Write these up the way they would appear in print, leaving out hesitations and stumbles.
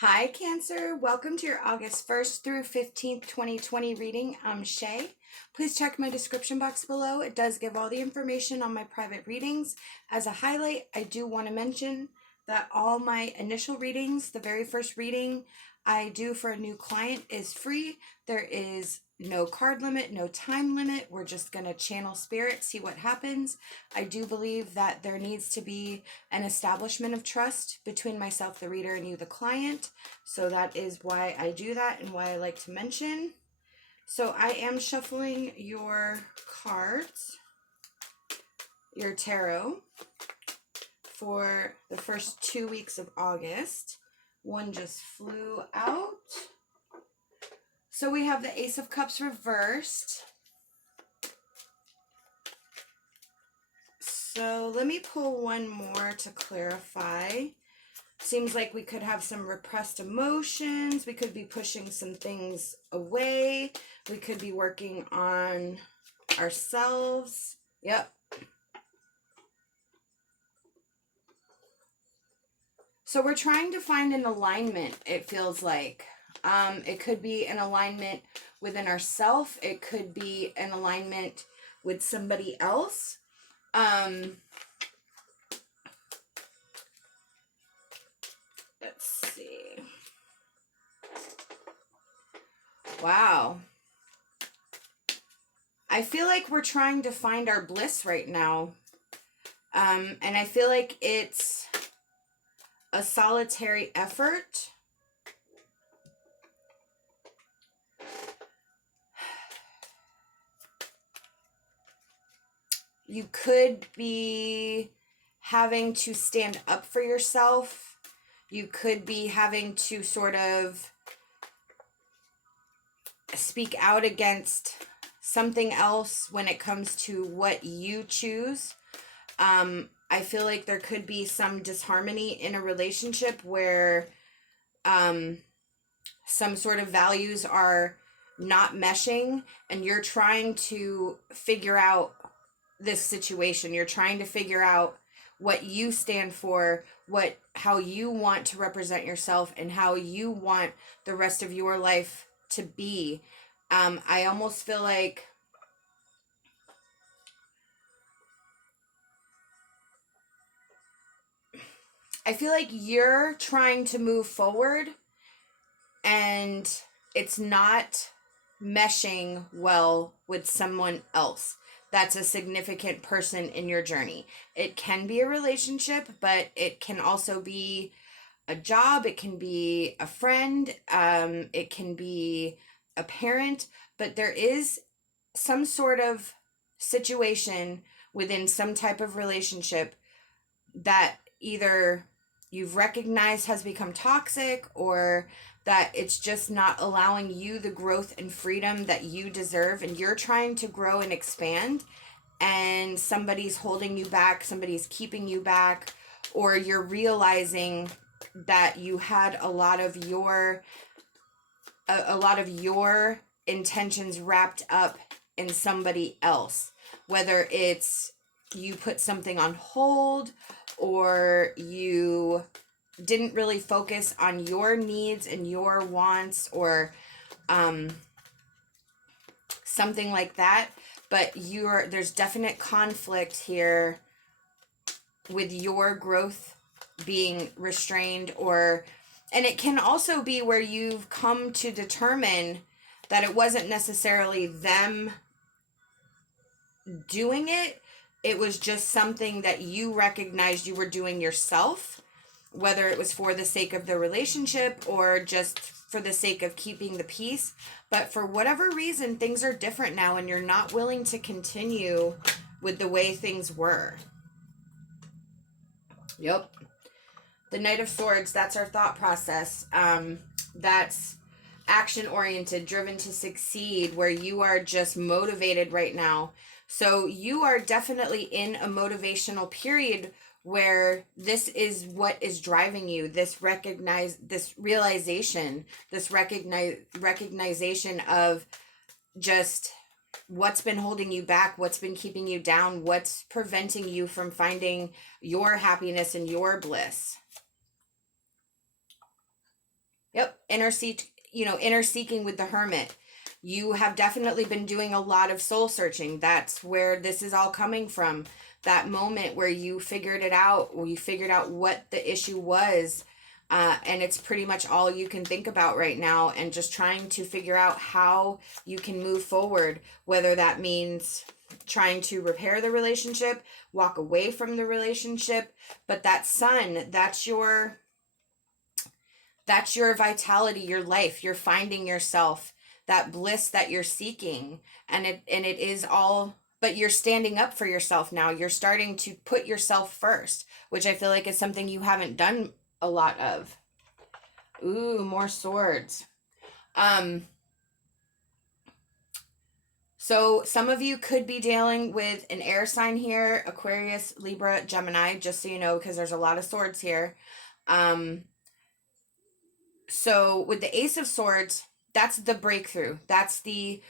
Hi, Cancer. Welcome to your August 1st through 15th, 2020 reading. I'm Shay. Please check my description box below. It does give all the information on my private readings. As a highlight, I do want to mention that all my initial readings, the very first reading I do for a new client is free. There is no card limit, no time limit. We're just going to channel spirit, see what happens. I do believe that there needs to be an establishment of trust between myself, the reader, and you, the client. So that is why I do that and why I like to mention. So I am shuffling your cards, your tarot, for the first 2 weeks of August. One just flew out. So we have the Ace of Cups reversed. So let me pull one more to clarify. Seems like we could have some repressed emotions. We could be pushing some things away. We could be working on ourselves. Yep. So we're trying to find an alignment, it feels like. It could be an alignment within ourselves. It could be an alignment with somebody else. Let's see. Wow. I feel like we're trying to find our bliss right now. And I feel like it's a solitary effort. You could be having to stand up for yourself. You could be having to sort of speak out against something else when it comes to what you choose. I feel like there could be some disharmony in a relationship where some sort of values are not meshing, and you're trying to figure out this situation. You're trying to figure out what you stand for, how you want to represent yourself, and how you want the rest of your life to be. I almost feel like you're trying to move forward and it's not meshing well with someone else that's a significant person in your journey. It can be a relationship, but it can also be a job. It can be a friend. It can be a parent. But there is some sort of situation within some type of relationship that either you've recognized has become toxic, or that it's just not allowing you the growth and freedom that you deserve, and you're trying to grow and expand, and somebody's holding you back, somebody's keeping you back, or you're realizing that you had a lot of your intentions wrapped up in somebody else, whether it's you put something on hold, or you didn't really focus on your needs and your wants, or something like that. But there's definite conflict here with your growth being restrained, and it can also be where you've come to determine that it wasn't necessarily them doing it. It was just something that you recognized you were doing yourself, whether it was for the sake of the relationship or just for the sake of keeping the peace. But for whatever reason, things are different now, and you're not willing to continue with the way things were. Yep. The Knight of Swords, that's our thought process. That's action-oriented, driven to succeed, where you are just motivated right now. So you are definitely in a motivational period where this is what is driving you, this realization of just what's been holding you back, what's been keeping you down, what's preventing you from finding your happiness and your bliss. inner seeking with the Hermit. You have definitely been doing a lot of soul searching. That's where this is all coming from. That moment where you figured it out, where you figured out what the issue was. And it's pretty much all you can think about right now, and just trying to figure out how you can move forward, whether that means trying to repair the relationship, walk away from the relationship. But that sun, that's your vitality, your life. You're finding yourself, that bliss that you're seeking, and it is all, but you're standing up for yourself now. You're starting to put yourself first, which I feel like is something you haven't done a lot of. Ooh, more swords. So some of you could be dealing with an air sign here, Aquarius, Libra, Gemini, just so you know, because there's a lot of swords here. So with the Ace of Swords, that's the breakthrough. That's the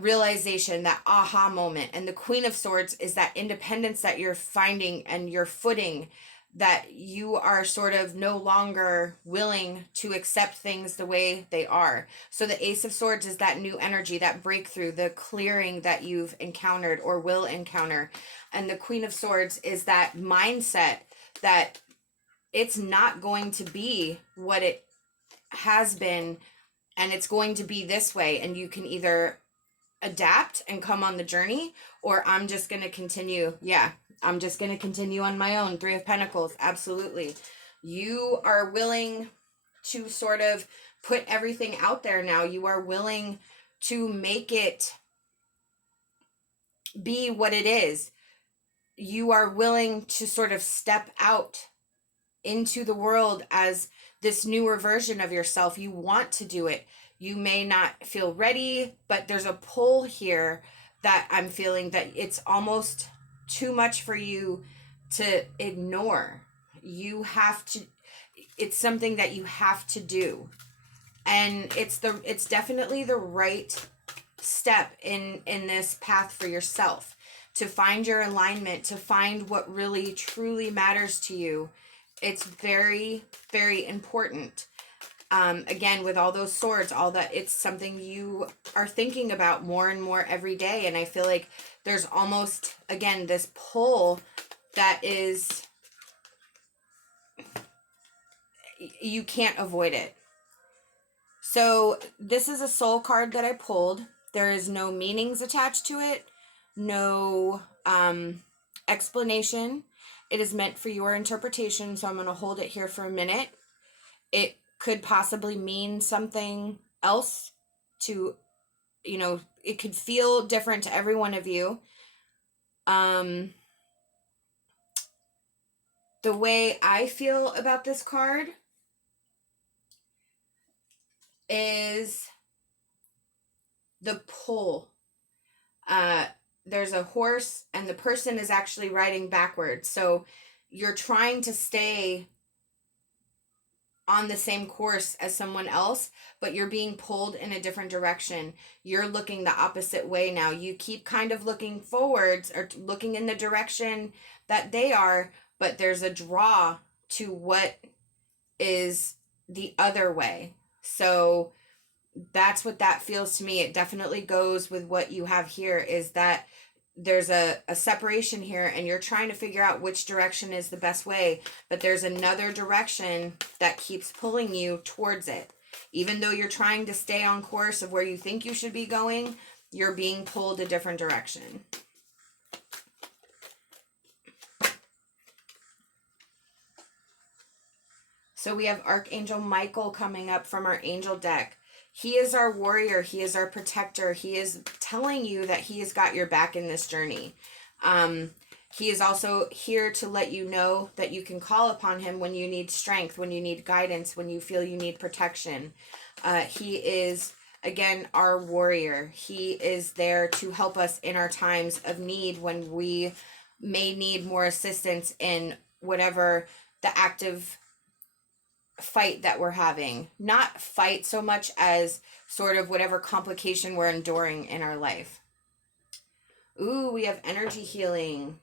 realization, that aha moment. And the Queen of Swords is that independence that you're finding and your footing, that you are sort of no longer willing to accept things the way they are. So the Ace of Swords is that new energy, that breakthrough, the clearing that you've encountered or will encounter. And the Queen of Swords is that mindset that it's not going to be what it has been, and it's going to be this way, and you can either adapt and come on the journey, or I'm just going to continue. I'm just going to continue on my own. Three of Pentacles, absolutely. You are willing to sort of put everything out there now. You are willing to make it be what it is. You are willing to sort of step out into the world as this newer version of yourself. You want to do it. You may not feel ready, but there's a pull here that I'm feeling that it's almost too much for you to ignore. You have to, it's something that you have to do. And it's definitely the right step in this path for yourself, to find your alignment, to find what really truly matters to you. It's very, very important. Again, with all those swords, all that, it's something you are thinking about more and more every day. And I feel like there's almost, again, this pull that is, you can't avoid it. So this is a soul card that I pulled. There is no meanings attached to it, no explanation. It is meant for your interpretation, so I'm going to hold it here for a minute. It could possibly mean something else to, it could feel different to every one of you. The way I feel about this card is the pull. There's a horse and the person is actually riding backwards. So you're trying to stay on the same course as someone else, but you're being pulled in a different direction. You're looking the opposite way now. You keep kind of looking forwards or looking in the direction that they are, but there's a draw to what is the other way. So that's what that feels to me. It definitely goes with what you have here, is that there's a separation here and you're trying to figure out which direction is the best way, but there's another direction that keeps pulling you towards it. Even though you're trying to stay on course of where you think you should be going, you're being pulled a different direction. So we have Archangel Michael coming up from our angel deck. He is our warrior. He is our protector. He is telling you that he has got your back in this journey. He is also here to let you know that you can call upon him when you need strength, when you need guidance, when you feel you need protection. He is, again, our warrior. He is there to help us in our times of need, when we may need more assistance in whatever the active fight that we're having. Not fight so much as sort of whatever complication we're enduring in our life. Ooh, we have energy healing.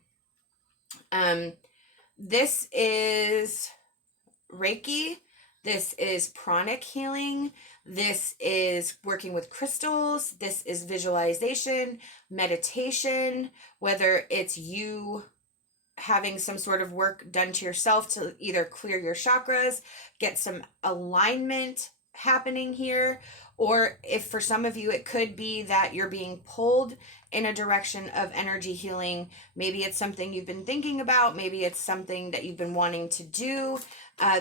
This is Reiki. This is pranic healing. This is working with crystals. This is visualization, meditation, whether it's you having some sort of work done to yourself to either clear your chakras, get some alignment happening here, or if for some of you it could be that you're being pulled in a direction of energy healing. Maybe it's something you've been thinking about, maybe it's something that you've been wanting to do.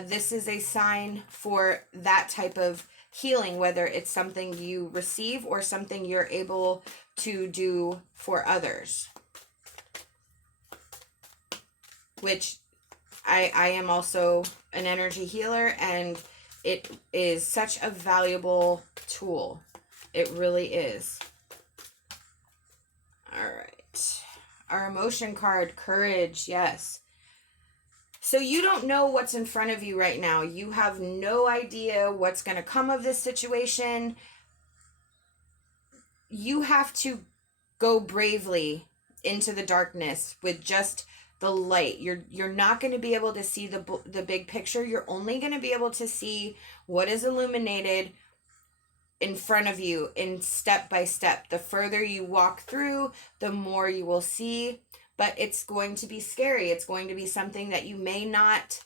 This is a sign for that type of healing, whether it's something you receive or something you're able to do for others, which I am also an energy healer, and it is such a valuable tool. It really is. All right. Our emotion card, courage. Yes. So you don't know what's in front of you right now. You have no idea what's going to come of this situation. You have to go bravely into the darkness with just the light. You're not going to be able to see the big picture. You're only going to be able to see what is illuminated in front of you in step by step. The further you walk through, the more you will see, but it's going to be scary. It's going to be something that you may not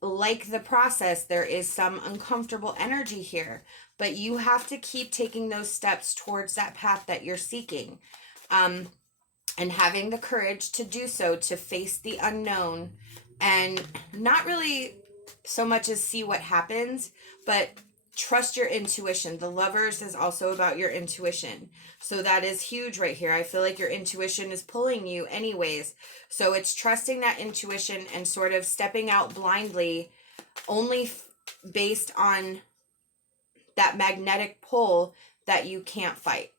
like the process. There is some uncomfortable energy here, but you have to keep taking those steps towards that path that you're seeking. And having the courage to do so, to face the unknown and not really so much as see what happens, but trust your intuition. The Lovers is also about your intuition. So that is huge right here. I feel like your intuition is pulling you anyways. So it's trusting that intuition and sort of stepping out blindly only based on that magnetic pull that you can't fight.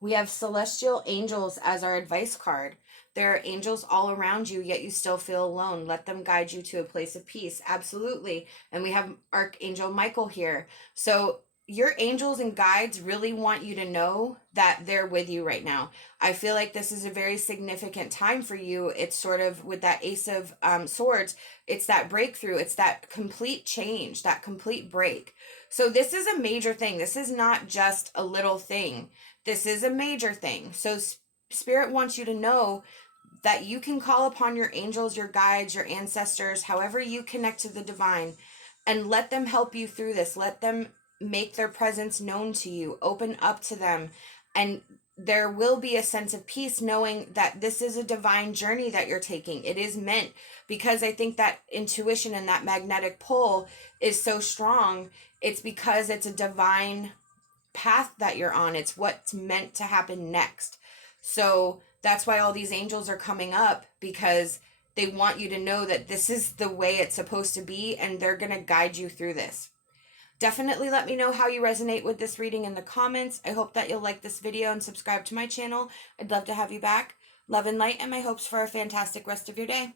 We have celestial angels as our advice card. There are angels all around you, yet you still feel alone. Let them guide you to a place of peace. Absolutely. And we have Archangel Michael here. So your angels and guides really want you to know that they're with you right now. I feel like this is a very significant time for you. It's sort of with that Ace of Swords, it's that breakthrough. It's that complete change, that complete break. So this is a major thing. This is not just a little thing. This is a major thing. So Spirit wants you to know that you can call upon your angels, your guides, your ancestors, however you connect to the divine, and let them help you through this. Let them make their presence known to you. Open up to them. And there will be a sense of peace knowing that this is a divine journey that you're taking. It is meant, because I think that intuition and that magnetic pull is so strong. It's because it's a divine path that you're on. It's what's meant to happen next. So that's why all these angels are coming up, because they want you to know that this is the way it's supposed to be, and they're going to guide you through this. Definitely let me know how you resonate with this reading in the comments. I hope that you'll like this video and subscribe to my channel. I'd love to have you back. Love and light, and my hopes for a fantastic rest of your day.